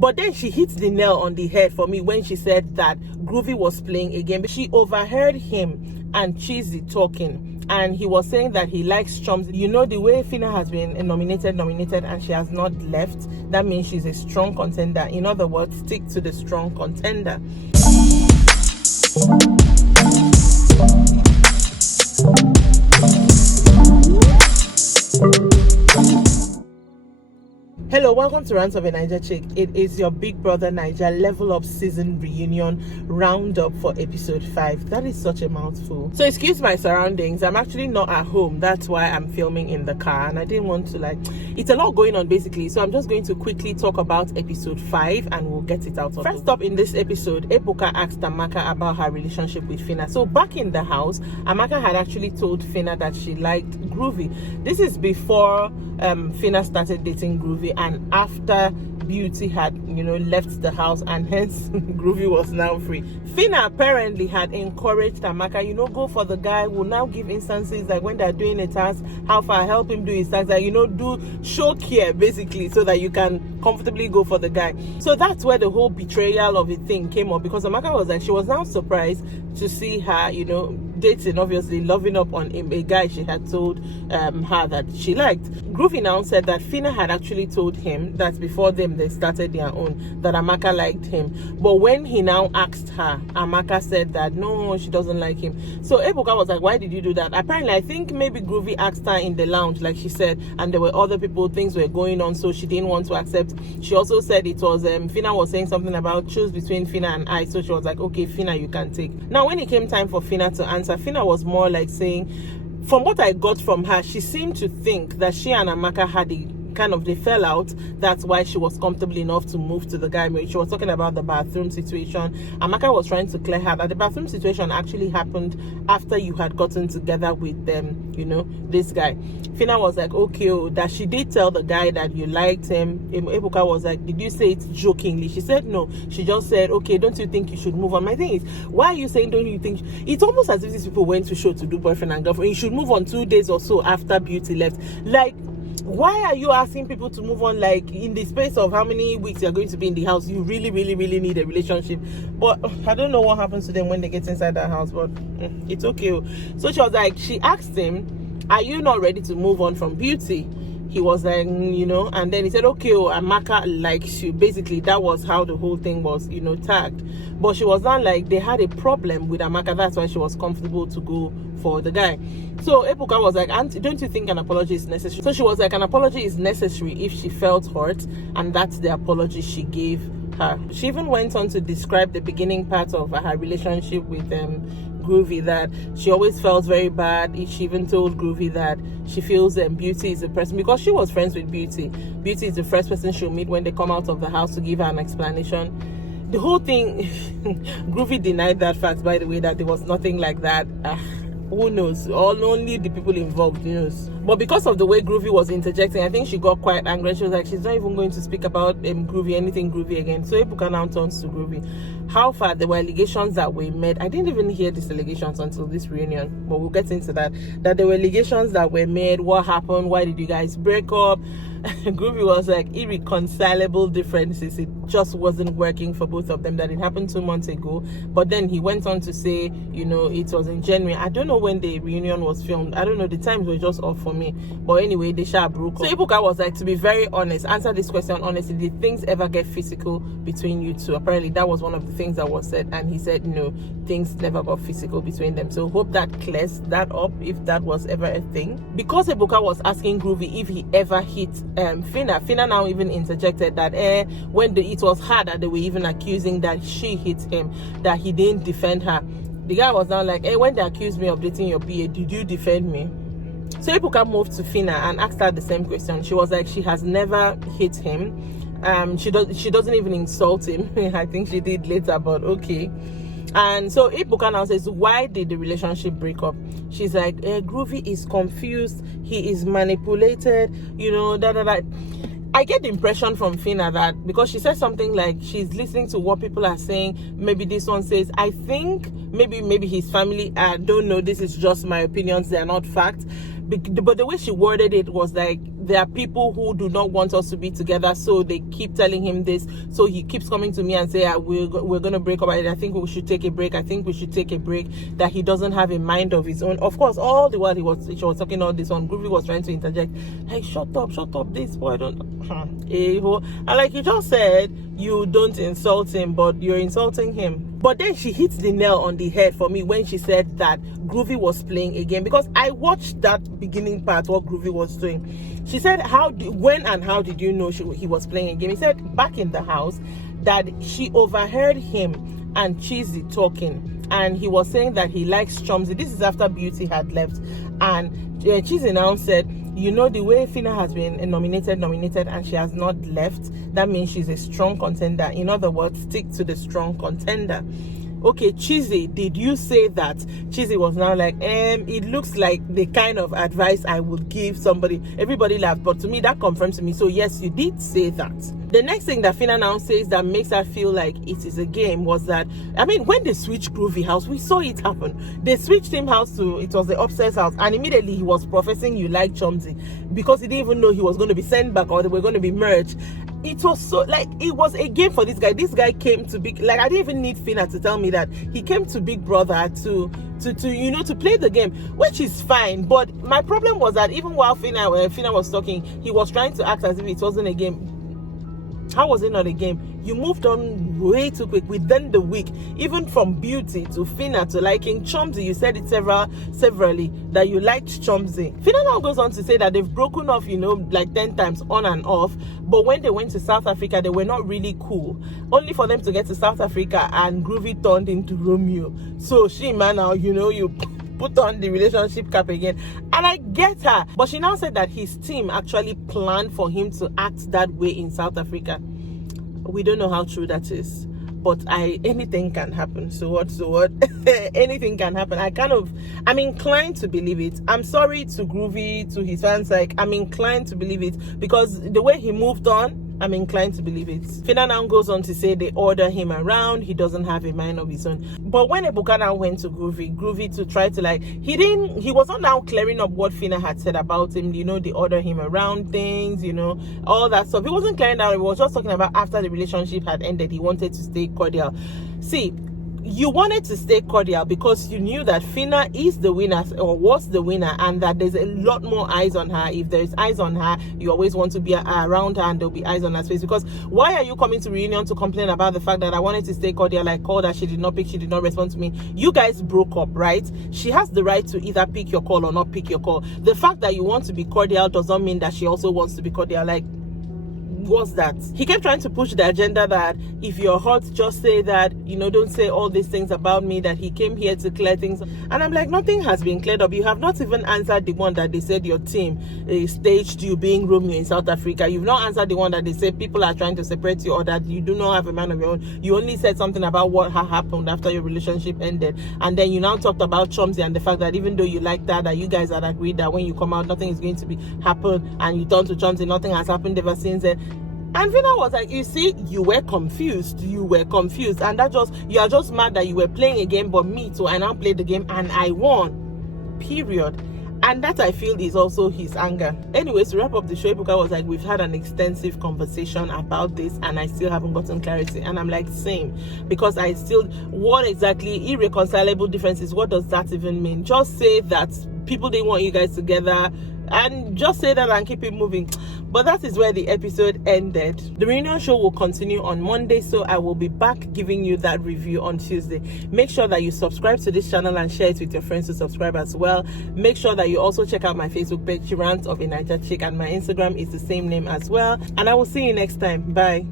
But then she hit the nail on the head for me when she said that Groovy was playing a game. She overheard him and Cheesy talking, and he was saying that he likes chums. You know, the way Phyna has been nominated, and she has not left, that means she's a strong contender. In other words, stick to the strong contender. Hello, welcome to Rants of a Naija Chic. It is your big brother Naija Level Up season reunion roundup for episode 5. That is such a mouthful. So excuse my surroundings. I'm actually not at home. That's why I'm filming in the car, and I didn't want to it's a lot going on basically. So I'm just going to quickly talk about episode 5 and we'll get it out. First up in this episode, Ebuka asked Amaka about her relationship with Phyna. So back in the house, Amaka had actually told Phyna that she liked Groovy. This is before Phyna started dating Groovy, and after Beauty had left the house, and hence Groovy was now free. Phyna apparently had encouraged Amaka, go for the guy. Will now give instances like when they're doing a task, how far, help him do his task, do show care basically, so that you can comfortably go for the guy. So that's where the whole betrayal of the thing came up, because Amaka was like, she was now surprised to see her dating, obviously loving up on a guy she had told her that she liked. Groovy now said that Phyna had actually told him that before they started their own, that Amaka liked him. But when he now asked her, Amaka said that no, she doesn't like him. So Ebuka was like, why did you do that? Apparently, I think maybe Groovy asked her in the lounge, like she said, and there were other people, things were going on, so she didn't want to accept. She also said it was Phyna was saying something about choose between Phyna and I, so she was like, okay, Phyna, you can take. Now when it came time for Phyna to answer, Phyna was more like saying, from what I got from her, she seemed to think that she and Amaka had they fell out. That's why she was comfortable enough to move to the guy. She was talking about the bathroom situation. Amaka was trying to clear her that the bathroom situation actually happened after you had gotten together with them, this guy. Phyna was like, okay, that she did tell the guy that you liked him. Ebuka was like, did you say it jokingly? She said no. She just said, okay, don't you think you should move on? My thing is, why are you saying don't you think? It's almost as if these people went to show to do boyfriend and girlfriend. You should move on 2 days or so after Beauty left. Why are you asking people to move on in the space of how many weeks you're going to be in the house? You really, really, really need a relationship. But I don't know what happens to them when they get inside that house, but it's okay. So she was like, she asked him, are you not ready to move on from Beauty? He was like, and then he said, okay, Amaka likes you. Basically, that was how the whole thing was, tagged. But she was not like, they had a problem with Amaka. That's why she was comfortable to go for the guy. So Ebuka was like, Auntie, don't you think an apology is necessary? So she was like, an apology is necessary if she felt hurt, and that's the apology she gave her. She even went on to describe the beginning part of her relationship with Groovy, that she always felt very bad. She even told Groovy that she feels Beauty is the person, because she was friends with Beauty. Beauty is the first person she'll meet when they come out of the house to give her an explanation. The whole thing, Groovy denied that fact, by the way, that there was nothing like that. Who knows? Only the people involved knows. But because of the way Groovy was interjecting, I think she got quite angry. She was like, she's not even going to speak about anything Groovy again. So Ebuka now turns to Groovy. How far? There were allegations that were made. I didn't even hear these allegations until this reunion, but we'll get into that. That there were allegations that were made. What happened? Why did you guys break up? Groovy was like, irreconcilable differences. It just wasn't working for both of them. That it happened 2 months ago. But then he went on to say, it was in January. I don't know when the reunion was filmed. I don't know. The times were just off for me. But anyway, they broke up. So Ebuka was like, to be very honest, answer this question honestly. Did things ever get physical between you two? Apparently, that was one of the things that was said. And he said, no, things never got physical between them. So hope that clears that up, if that was ever a thing. Because Ebuka was asking Groovy if he ever hit Phyna now even interjected that when it was her that they were even accusing that she hit him, that he didn't defend her. The guy was now like, when they accused me of dating your PA, did you defend me? So Ebuka moved to Phyna and asked her the same question. She was like, she has never hit him. She doesn't even insult him. I think she did later, but okay. And so Ebuka now says, why did the relationship break up? She's like, Groovy is confused, he is manipulated, I get the impression from Phyna that because she said something like she's listening to what people are saying, maybe this one says, I think maybe his family, I don't know, this is just my opinions, they are not facts. But the way she worded it was like there are people who do not want us to be together, so they keep telling him this, so he keeps coming to me and say, we're going to break up. I think we should take a break. That he doesn't have a mind of his own. Of course, all the while she was talking all this on, Groovy was trying to interject, like, shut up, this boy don't and like you just said, you don't insult him, but you're insulting him. But then she hits the nail on the head for me when she said that Groovy was playing a game, because I watched that beginning part, what Groovy was doing. She said, when and how did you know he was playing a game? He said back in the house that she overheard him and Cheesy talking, and he was saying that he likes Chumsy. This is after Beauty had left, and Cheesy now said, you know, the way Phyna has been nominated and she has not left, that means she's a strong contender. In other words, stick to the strong contender. Okay, Cheesy, did you say that? Cheesy was now like, it looks like the kind of advice I would give somebody. Everybody laughed, but to me, that confirms to me. So yes, you did say that. The next thing that Phyna now says that makes her feel like it is a game was that, I mean, when they switched Groovy house, we saw it happen. They switched him house to, it was the upstairs house, and immediately he was professing you like Chumsy, because he didn't even know he was going to be sent back or they were going to be merged. It was so, like, it was a game for this guy. This guy came to Big, like, I didn't even need Phyna to tell me that. He came to Big Brother to play the game, which is fine. But my problem was that even while Phyna was talking, he was trying to act as if it wasn't a game. How was it not a game? You moved on way too quick within the week, even from Beauty to Phyna to liking Chumsy. You said it severally that you liked Chumsy. Phyna now goes on to say that they've broken off, like 10 times on and off, but when they went to South Africa, they were not really cool. Only for them to get to South Africa and Groovy turned into Romeo. So she, man, now, you put on the relationship cap again, and I get her. But she now said that his team actually planned for him to act that way in South Africa. We don't know how true that is, but anything can happen. So what anything can happen. I'm inclined to believe it. I'm sorry to Groovy, to his fans, like, I'm inclined to believe it, because the way he moved on, I'm inclined to believe it. Phyna now goes on to say they order him around, he doesn't have a mind of his own. But when Ebuka now went to Groovy to try to, like, he was not now clearing up what Phyna had said about him, they order him around things, all that stuff. He wasn't clearing out. He was just talking about after the relationship had ended, he wanted to stay cordial. See, you wanted to stay cordial because you knew that Phyna is the winner, or was the winner, and that there's a lot more eyes on her. If there's eyes on her, you always want to be around her, and there'll be eyes on her face. Because why are you coming to Reunion to complain about the fact that I wanted to stay cordial? I called her, she did not pick, she did not respond to me. You guys broke up, right? She has the right to either pick your call or not pick your call. The fact that you want to be cordial does not mean that she also wants to be cordial. Like, what's that? He kept trying to push the agenda that if you're hurt, just say that, don't say all these things about me, that he came here to clear things. And I'm like, nothing has been cleared up. You have not even answered the one that they said your team staged you being Romeo in South Africa. You've not answered the one that they said people are trying to separate you, or that you do not have a man of your own. You only said something about what had happened after your relationship ended. And then you now talked about Chumsy and the fact that even though you like that you guys had agreed that when you come out, nothing is going to happen, and you turn to Chumsy, nothing has happened ever since then. And Phyna was like, you see, you were confused, and you are just mad that you were playing a game, but me too, I now played the game and I won, period. And that, I feel, is also his anger. Anyways, to wrap up the show, Ebuka was like, we've had an extensive conversation about this and I still haven't gotten clarity. And I'm like, same, because what exactly irreconcilable differences, what does that even mean? Just say that people didn't want you guys together, and just say that and keep it moving. But that is where the episode ended. The reunion show will continue on Monday, so I will be back giving you that review on Tuesday. Make sure that you subscribe to this channel and share it with your friends to subscribe as well. Make sure that you also check out my Facebook page, Rants of a Naija Chic, and my Instagram is the same name as well. And I will see you next time. Bye.